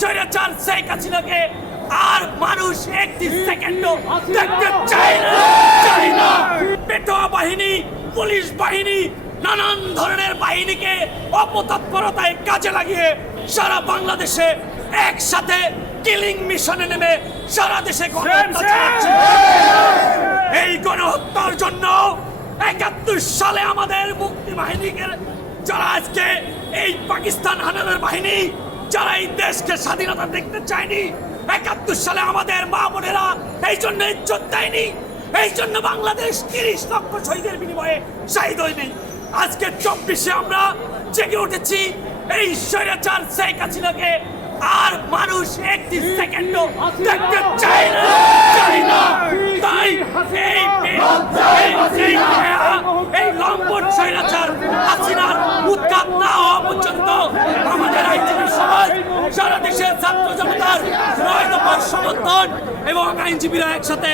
স্বৈরাচার শেখ হাসিনাকে আর মানুষ একটি সেকেন্ডও দেখতে চায় না। পেটোয়া বাহিনী, পুলিশ বাহিনী, নানান ধরনের বাহিনীকে অপতৎপরতায় কাজে লাগিয়ে সারা বাংলাদেশে একসাথে কিলিং মিশনে নেমে সারা দেশে গণহত্যা চালাচ্ছে। এই গণহত্যার জন্য ৭১ সালে আমাদের মুক্তি বাহিনীকে যারা আজকে এই পাকিস্তান হানাদার বাহিনী যারা এই দেশকে স্বাধীনতা দেখতে চায়নি, ৭১ সালে আমাদের মা বোনেরা এই জন্য ইজ্জত দেয়নি, এই জন্য বাংলাদেশ ৩০ লক্ষ শহীদের বিনিময়ে শহীদ হয়নি। আজকে ২৪শে আমরা জেগে উঠেছি এই স্বৈরাচার শেখ হাসিনাকে আর মানুষ একটি সেকেন্ডও দেখতে চায় না। তাই এই লম্পট স্বৈরাচার হাসিনার উৎখাত না হওয়া পর্যন্ত আমাদের আইনজীবী সমাজ, সারা দেশের ছাত্র জনতার ৯ দফার সমর্থন এবং আইনজীবীরা একসাথে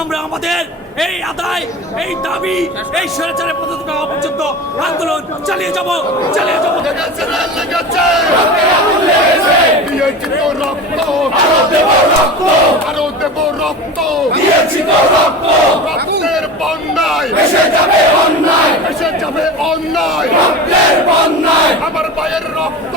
আমরা আমাদের এই আদায়, এই দাবি, এই স্বৈরাচারের পদ্ধতি হওয়া পর্যন্ত আন্দোলন চালিয়ে যাব। রক্তের বন্যায় ভেসে যাবে অন্যায়, আমার ভাইয়ের রক্ত